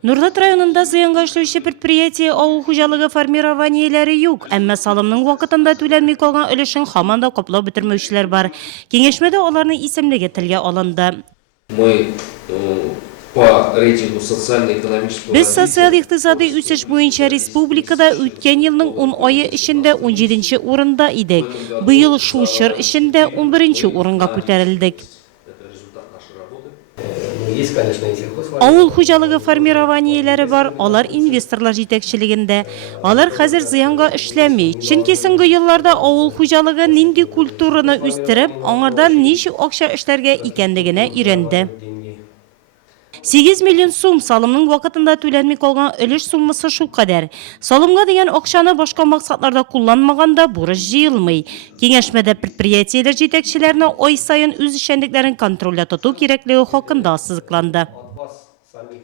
Нурлат районында зыянга эшләүче предприятие авыл хуҗалыгы формированиеләре юк, әмма салымның вакытында түләнми калган өлешен һаман да каплап бетермәүчеләр бар. Киңәшмәдә аларның исемлеге телгә алынды. Мы по рейтингу социально-экономического Без социаль-икътисади үсеш буенча республикада үткән елның 10 айы эчендә 17нче урында идек. Быел шул чор эчендә 11нче урынга күтәрелдек. Это результат нашей работы. Есть, конечно, и сельхозхозтовары. Авыл хуҗалыгы формированиеләре бар, алар инвесторлар җитәкчелегендә. Алар хәзер зыянга эшләми. Чөнки соңгы елларда авыл хуҗалыгы нинди культураны үстереп, аңардан ничек акча эшләргә икәнлегенә өйрәнде. 8 миллион сум салымның вакытында түләнми калган өлеш суммасы шул кадәр. Салымга дигән акчаны башка максатларда кулланмаганда бурыч җыелмый. Киңәшмәдә предприятиеләр җитәкчеләренә ай сайын үз эшчәнлекләрен контрольдә тоту кирәклеге хакында ассызыкланды. От вас самих